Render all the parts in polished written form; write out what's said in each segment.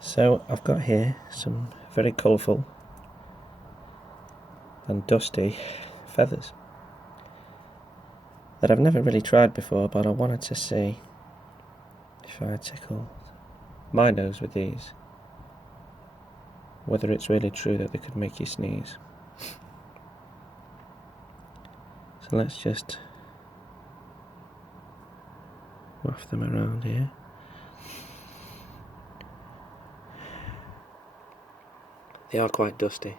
So I've got here some very colourful and dusty feathers that I've never really tried before, but I wanted to see if I tickle my nose with these, whether it's really true that they could make you sneeze. So let's just waft them around here. They are quite dusty.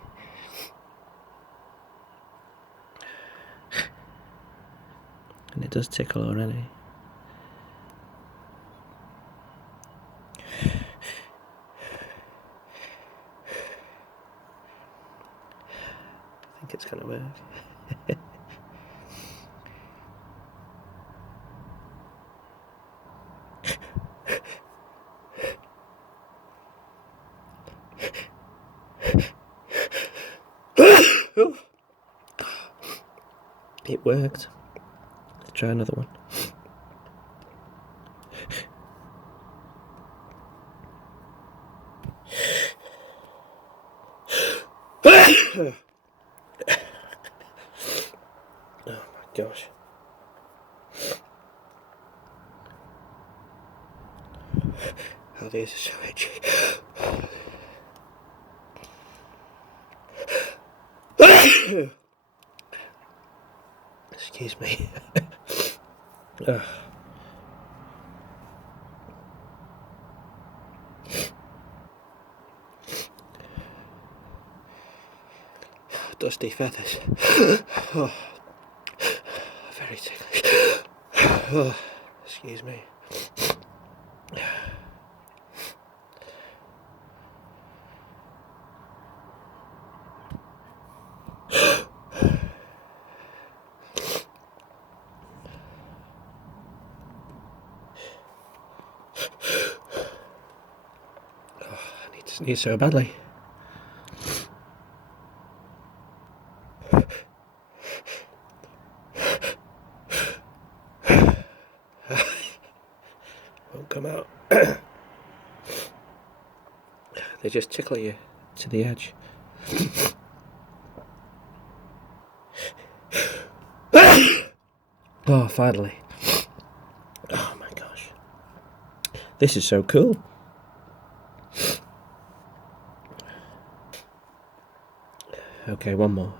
And it does tickle already. I think it's gonna work. It worked. Let's try another one. Oh my gosh. Oh, these are so itchy. Excuse me. Dusty feathers. Oh, very ticklish. Oh, excuse me. I need to sneeze so badly. Won't come out. They just tickle you to the edge. Oh, finally. Oh my gosh. This is so cool. Okay, one more.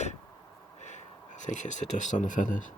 I think it's the dust on the feathers.